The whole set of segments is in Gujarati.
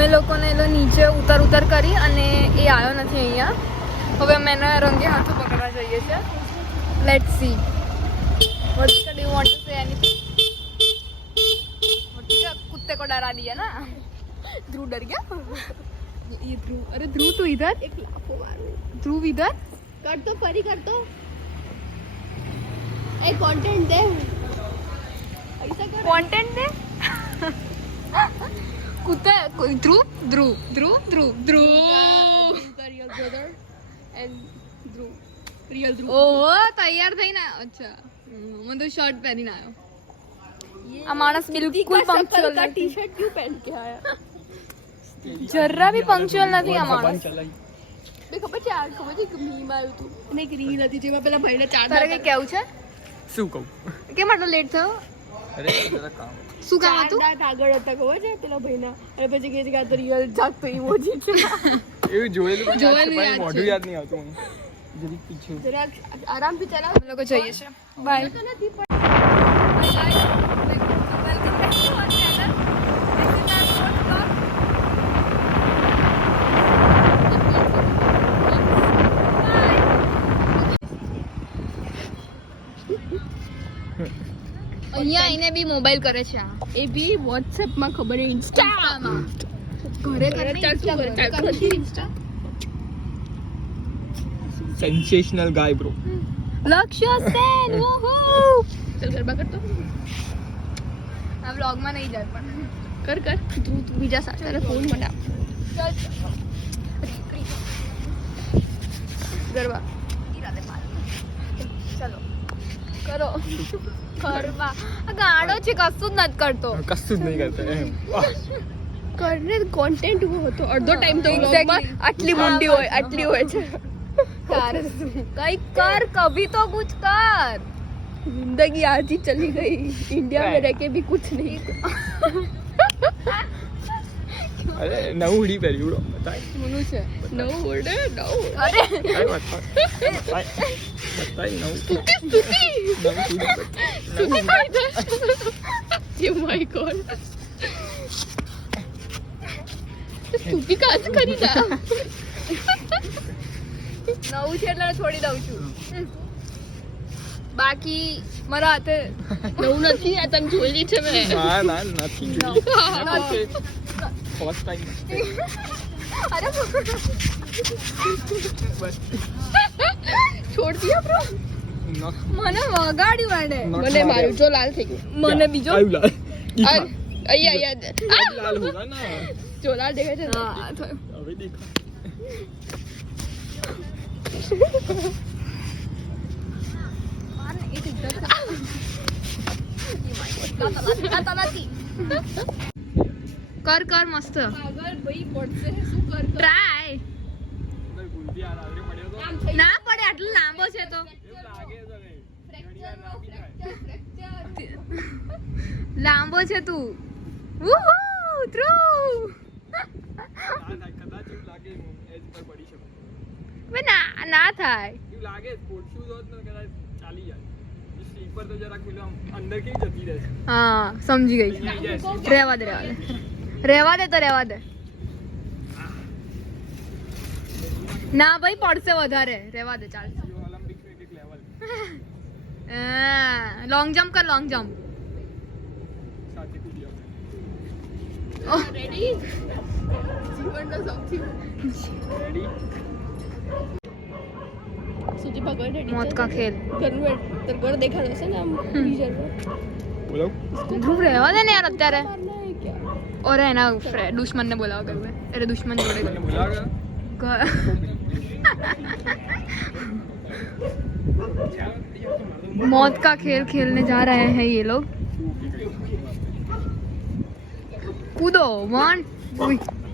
અમે લોકોને એલો નીચે ઉતર કરી અને એ આવ્યો નથી અહીંયા. હવે અમે એના રંગે હાથો પકડવા જઈએ છીએ. Let's see what do you want to say anything. कुत्ते को डरा दिया ना. ध्रुव डर गया. ये ध्रुव, अरे ध्रुव तू इधर. एक लाफो मारो. ध्रुव इधर कर तो फरी कर तो ए कंटेंट दे. ऐसा कर कंटेंट दे. कुत्ता Dhruv Dhruv Dhruv Dhruv Dhruv real brother and Dhruv real Dhruv. Oh तैयार થઈને. अच्छा मैं तो शर्ट पहनी ना आयो. आ मानस बिल्कुल पंक्चुअल का टी-शर्ट क्यों पहन के आया. जरा भी पंक्चुअल નથી આ માણસ. બે ખબર છે મીમ આવ્યું તું અને એક રીલ હતી જેમાં પેલા ભાઈને ચાર તારે કે કેવું છે. શું કહું કેમ આટલો લેટ થયો. અરે જરા કામ શું કામ હતું. દાંત આગળ હતા ખબર છે પેલા ભાઈના અને પછી કે છે કે આ તો રિયલ જાગતો ઇમોજી છે. એવું જોયેલું પણ જોયેલું યાદ છે. મોઢું યાદ નહીં આવતું મને. જરી પીછું જરા આરામથી ચલાવ. અમે લોકો જઈએ છે. બાય. અહીંયા આઈને બી મોબાઈલ કરે છે આ. એ બી WhatsApp માં ખબર છે ઇન્સ્ટામાં ઘરે કરે ઇન્સ્ટા. સેન્સેશનલ ગાય બ્રો. લક્ષ્ય સેન વોહો. ચલ ગરબા કરતો આ વ્લોગ માં નહીં જાય પણ કર તું બીજા સાથે તારે ફોન મને આપ. ગરબા ચલો કરો ગરબા. આ ગાડો છે કશું જ નથી કરતો. કશું જ નહીં કરતા એમ. કરને કોન્ટેન્ટ वो હતો અડધો ટાઈમ તો Exactly. વ્લોગમાં આટલી મુંડી હોય આટલી હોય છે. કઈ કર કભી તો કુછ કર. जिंदगी आज ही चली गई इंडिया में रह के भी कुछ नहीं. અરે નવું ઉડી પહેર્યું બ્રો બતાય. મનુ છે no word no અરે કઈ વાત બતાય નવું oh my god સ્તુતિ કાચ કરી ના નવું છે એટલે છોડી દઉં છું. બાકી મારા હાથે નવું નથી આ તને જોયેલી છે મેં. ના ના નથી જોઈ. ફર્સ્ટ ટાઈમ અરે બસ છોડ દિયા બ્રો. ના મને વગાડ્યું વાડે. મને મારું જો લાલ થઈ ગયું. મને બીજો આયુ લાલ અહીંયા લાલ હોગા ના જો લાલ દેખાય છે ને. હા થયું. હવે દેખા કર કર મસ્ત આગળ ભાઈ પડશે શું કર ટ્રાય. ભૂલથી આ લાવરે પડ્યો તો ના પડે આટલો લાંબો છે તો. એવું લાગે છે ને લાંબો છે તું. વુહુ થ્રુ. કદાચ એવું લાગે એજ પર પડી શકે. બે ના ના થાય. એવું લાગે સ્પોર્ટ શૂઝ હોત ને કદાચ ચાલી જાય. સ્લીપર તો જરાક પેલો અંદર કેવી જતી રહે છે. હા સમજી ગઈ. રહેવા દે રહેવા દે તો રહેવા દે. ના ભાઈ પડશે વધારે. રહેવા દે ચાલશે. Olympic cricket level long jump કર લોંગ જમ્પ. સાથે કૂદી રેડી જીવનનો સૌથી રેડી સુજી ભગવાન રેડી मौत का खेल. ઘરનું તો ઘર દેખાડો છે ને આમ ટીઝર બોલો ધ્રુવ રહેવા દે ને યાર અત્યારે. પર क्या और है ना दुश्मन ने बोला कर मैं अरे दुश्मन जोड़े મને બોલાવે मौत का खेल खेलने जा रहे हैं ये लोग. कूदो वन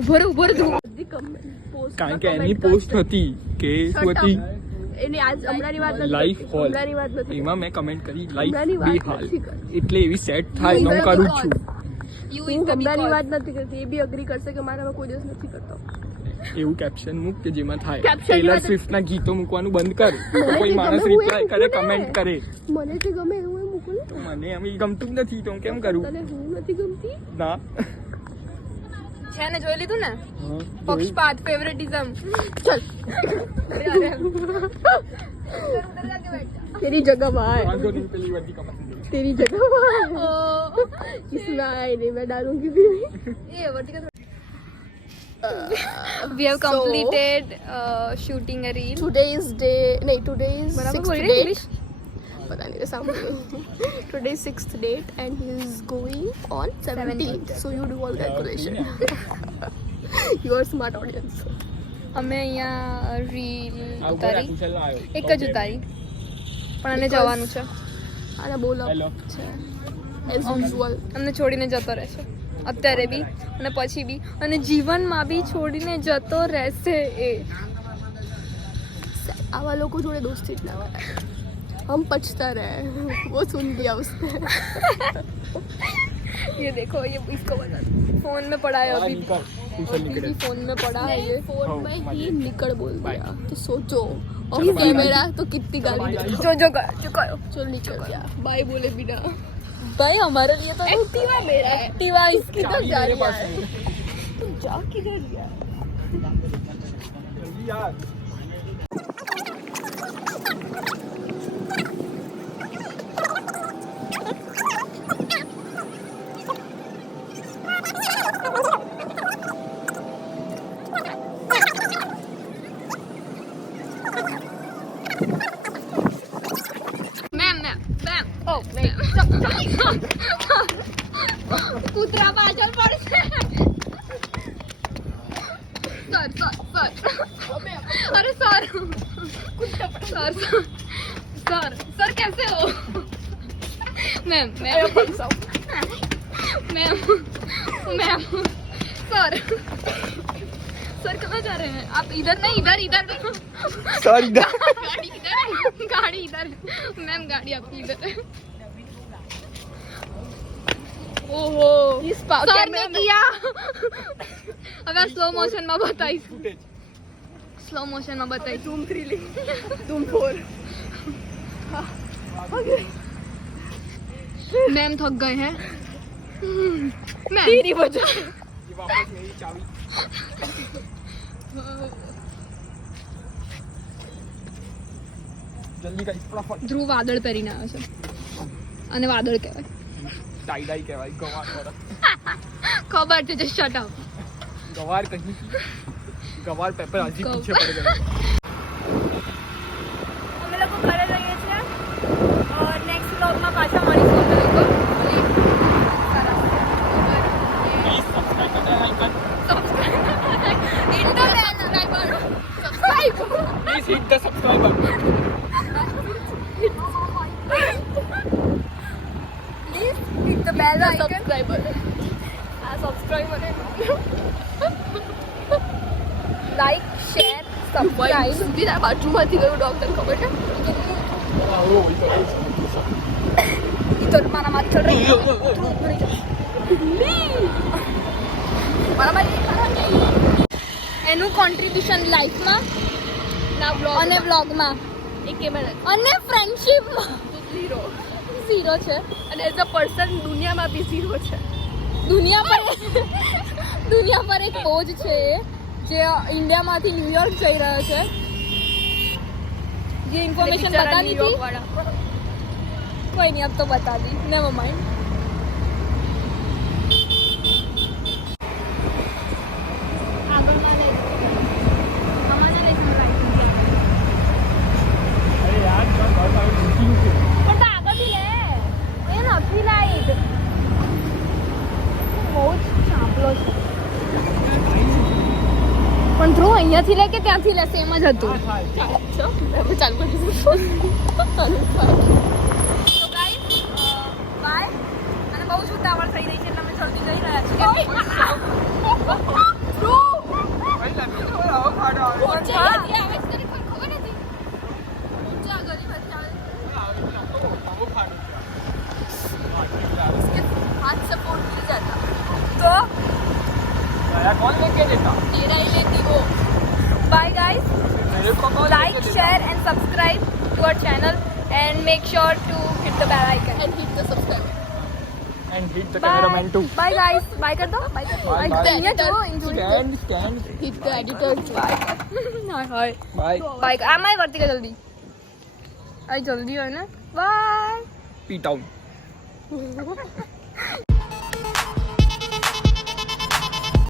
ઉભર બધી કમેન્ટ પોસ્ટ કારણ કે એની પોસ્ટ હતી કે શું હતી એની આજ હમણાંની વાત નથી લાઈફ હોલ હમણાંની વાત નથી એમાં મેં કમેન્ટ કરી હમણાંની લાઈફ વાત બી હાલ નથી કરતી. એટલે એવી સેટ થાય હું કરું જ છું यू હું હમણાંની વાત નથી કરતી એ બી અગ્રી કરશે કે મારામાં કોઈ દિવસ નથી કરતો એવું કેપ્શન મૂક કે જેમાં થાય Caption ટેલર વાત- સ્વિફ્ટ ના ગીતો મૂકવાનું બંધ કર તો મને કોઈ જે માણસ ગમે હું રિપ્લાય એ કરે મૂકું ને. કમેન્ટ કરે મને જે ગમે એવું એ મૂકું ને. તો મને એમ ઈ ગમતું જ નથી તો હું કેમ કરું તને હું નથી ગમતી ના છે ને જોઈ લીધું ને પક્ષપાત ફેવરેટિઝમ ચલ तेरी जगह वहाँ है, वांधो नहीं, पहली वाली कमर तेरी जगह वहाँ है। इसमें आए नहीं, मैं डालूंगी भी नहीं। ये vertical we have completed shooting a reel. Today is day, नहीं today is बराबर 6th बोल रही है date. इंग्लिश पता नहीं सामने। Today is 6th date and he is going on 17th. So you do all calculation. You are smart audience. અમે અહીંયા રીલ આ ઉપર ઉતારી કુશલ ના આવ્યો એક જ ઉતારી પણ આને જવાનું છે આને બોલો હેલો છે as usual. અમને છોડીને જતો રહેશે અત્યારે બી અને પછી બી અને જીવનમાં બી છોડીને જતો રહેશે એ आवा लोगों जोड़े दोस्ती ना कराए, हम पछता रहे, वो सुन लिया उसने। ये देखो ये इसको बता फोन में पड़ा है अभी निकल कुशल निकले भी फोन में पड़ा है ये फोन में ही निकल बोल दिया तो सोचो और चलो, बाय, कैमरा तो कितनी गाली बाय, देगा। जो करो चल निकल गया बाय बोले बिना। भाई हमारे लिए तो एक्टिवा मेरा है, एक्टिवा इसकी तो चाबी जा मेरे रही पास है नहीं है। तुम जा किधर गया? जल्दी यार Oh, કૂતરા પાછળ પડશે सर अरे सर सर कैसे हो मैम सर कहाँ जा रहे हैं आप? इधर नहीं इधर सॉरी गाड़ी इधर मैम गाड़ी आपकी इधर है ओहो सर ने किया હવે સ્લો મોશન માં બતાઈશ સ્લો મોશન માં બતાઈશ तुम 3 ले, तुम 4। मैम थक गए हैं मैम तेरी वजह से। ये वापस मेरी चाबी જલ્દી કઈ ફટાફટ ધ્રુવ વાદળ પહેરીને આવે છે અને વાદળ કહેવાય ડાઈ ડાઈ કહેવાય ગવાર વાળા ખબર છે જસ્ટ શટ અપ गवार कहीं गवार पेपर हजी पीछे पड़ गए અમે લોકો ઘરે જઈએ છીએ નેક્સ્ટ વ્લોગમાં પાછા મળીશું અમે લોકો please hit the subscriber hit the bell icon subscriber subscribe like share subscribe भी ना बाथरूम માંથી ગયો ડોક્ટર ખબર છે तो मारा मार चल रही है એનું કોન્ટ્રીબ્યુશન લાઈફમાં ના બ્લોગ અને વ્લોગમાં એક કેમેરા અને ફ્રેન્ડશિપમાં 0 ઝીરો છે અને એઝ અ પર્સન દુનિયામાં બી 0 છે। દુનિયા પર એક બોજ છે જે ઇન્ડિયામાંથી ન્યુયોર્ક જઈ રહ્યો છે જે ઇન્ફોર્મેશન बतानी थी कोई नहीं अब तो बता दी नेवर माइंड अरे यार बहुत આગળથી લે એ નથી લાઈટ બહુ જ સાંભળો છે પણ ધ્રુવ અહીંયાથી લે કે ત્યાંથી લે સેમ જ હતું આપણે ચાલુ કરી દઈશું તો ગાઈસ બાય અને બહુ જ ઉતાવળ થઈ રહી છે એટલે અમે જલ્દી જઈ રહ્યા છીએ ઊંચે અહીંયાથી આવે છે તને ખબર નથી ઊંચે આ ગલીમાંથી આવે हाथ सपोर्ट नहीं जाता તો कौन लेके देता तेरा ही लेती वो bye guys मेरे को कौन like share and subscribe to our channel and make sure to hit the bell icon and hit the subscribe and hit the cameraman too. Bye guys, bye કર દો, બાય કર દો. Bye, bye. અહીંયા જો enjoy. Stand. Hit the editor too. Hi hi Bye. Bye આમાં કરતી કે જલ્દી. આ જલ્દી હોય ને બાય Pete out.